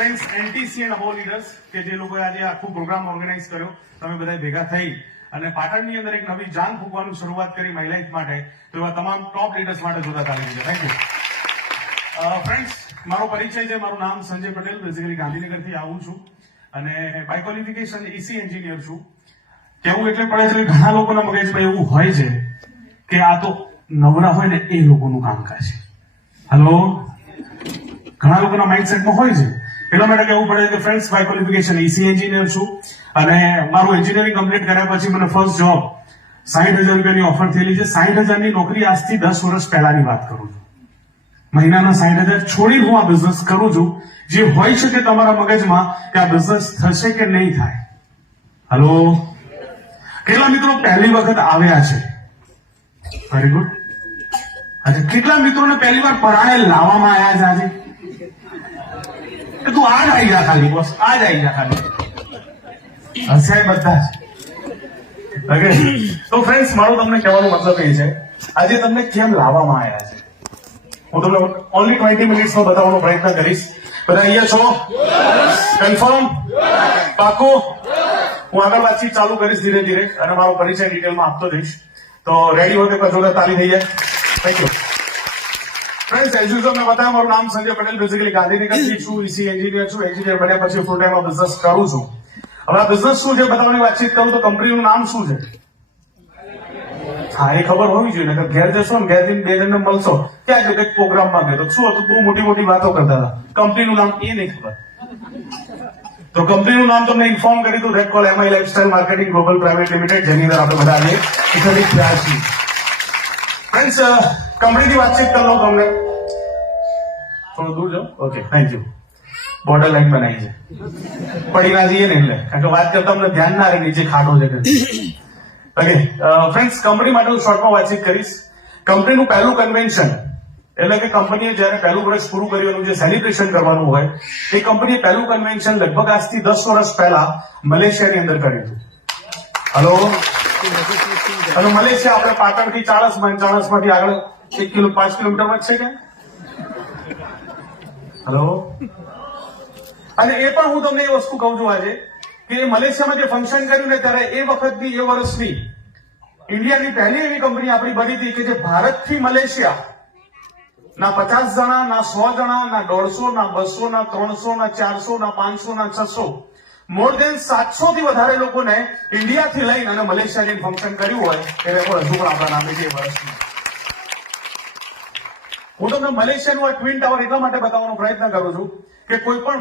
Thanks NTC and whole leaders કે જે લોકોએ આજે આખું પ્રોગ્રામ ઓર્ગેનાઇઝ કર્યો. તમે બધા ભેગા થઈ અને પાટણની અંદર એક નવી જાન ફૂંકવાની શરૂઆત કરી માય લાઈફ માટે. તો એવા તમામ ટોપ લીડર્સ માટે જોતા તાળી દીધા. Thank you. ફ્રેન્ડ્સ, મારો પરિચય છે. મારું નામ સંજય પટેલ, બેઝિકલી ગાંધીનગરથી આવું છું અને બાય ક્વોલિફિકેશન એસી એન્જિનિયર છું. કેવું એટલે પડે છે ઘણા લોકોના મગજમાં એવું હોય છે કે આ તો નવરા હોય ને એ લોકોનું કામકાજ છે. હલો, ઘણા લોકોના માઇન્ડસેટમાં હોય છે. એટલા માટે કહેવું પડે કે friends, by qualification AC engineer છું અને મારું એન્જિનિયરિંગ કમ્પ્લીટ કર્યા પછી મને ફર્સ્ટ જોબ 60,000 રૂપિયાની ઓફર થયેલી છે. 60,000ની નોકરી આજથી 10 વર્ષ પહેલાની વાત કરું છું. મહિનાના 60,000 છોડી હું આ બિઝનેસ કરું છું. જે હોય શકે તમારા મગજમાં કે આ બિઝનેસ થશે કે નહીં થાય. હલો, કેટલા મિત્રો પહેલી વખત આવ્યા છે? Very good. આજે કેટલા મિત્રોને પહેલી વાર પરાણે લાવવામાં આવ્યા છે? આજે કે તું આજ આવી જા ખાલી, બસ આજ આવી જા ખાલી. હશે બધા જ. ઓકે, તો ફ્રેન્ડ્સ, મારો તમને કહેવાનો મતલબ એ છે આજે તમને કેમ લાવવામાં આવ્યા છે. હું તમને ઓનલી 20 મિનિટ્સમાં બતાવવાનો પ્રયત્ન કરીશ. બધા અહીંયા છો? કન્ફર્મ? પાકું? હું આગળ વાતચીત ચાલુ કરીશ ધીરે ધીરે અને મારો પરિચય ડિટેલમાં આપતો જઈશ. તો રેડી હોય તો જોડે તાલી થઈ જાય. Thank you. Friends, as usual મેં બતાવ્યું, મારું નામ સંજય પટેલ, બેઝિકલી ગાંધીનગરથી છું, ઈસી એન્જિનિયર છું. એન્જિનિયર બન્યા પછી ફૂલ ટાઈમ બિઝનેસ કરું છું. હવે આ બિઝનેસ શું છે બતાવવાની વાતચીત કરું તો કંપનીનું નામ શું છે? હા, એ ખબર હોવી જોઈએ ને. ઘેર જશો ને, ઘેર જઈને બે જણને મળશો, ક્યાં જો કંઈક પ્રોગ્રામમાં ગયો તો શું હતું, બહુ મોટી મોટી વાતો કરતા હતા. કંપનીનું નામ એ નહીં ખબર. તો કંપનીનું નામ તમને ઇન્ફોર્મ કરી દઉં. Red call MI lifestyle marketing global private limited, જેની અંદર આપણે બધા આજે એકત્રિત થયા છીએ. ફ્રેન્ડ્સ, કંપનીની વાતચીત કરી લઉં તમને. થોડું દૂર જાઓ. Okay, thank you. Border line બનાવી છે, પડી ના જઈએ ને એટલે, કારણ કે વાત કરતા અમને ધ્યાન ના રહે નીચે ખાડો છે. ઓકે ફ્રેન્ડ્સ, કંપની માટે હું શોર્ટમાં વાતચીત કરીશ. કંપનીનું પહેલું કન્વેન્શન એટલે કે કંપનીએ જયારે પહેલું વર્ષ પૂરું કર્યું, જે સેલિબ્રેશન કરવાનું હોય, એ કંપનીએ પહેલું કન્વેન્શન લગભગ આજથી 10 વર્ષ પહેલા મલેશિયાની અંદર કર્યું હતું. હલો, અને મલેશિયા આપણે પાટણથી ચાણસમાંથી આગળ 5 કિલોમીટરમાં જ છે કે? હલો, અને એ પણ હું તમને એ વસ્તુ કહું છું આજે કે મલેશિયામાં જે ફંક્શન કર્યું ને ત્યારે એ વખતની, એ વર્ષની ઇન્ડિયાની પહેલી એવી કંપની આપણી બની હતી કે જે ભારતથી મલેશિયા ના 50 જણા, ના 100 જણા, ના 150, ના 200, ના 300, ના 400, ના 500, ના 600, મોર દેન 700 થી વધારે લોકોને ઇન્ડિયાથી લઈને અને મલેશિયાની ફંક્શન કર્યું હોય એ રેકોર્ડ હજુ પણ આપણા નામે છે. વર્ષની હું તમને મલેશિયાનું આ ટ્વિન ટાવર એટલા માટે બતાવવાનો પ્રયત્ન કરું છું કે કોઈ પણ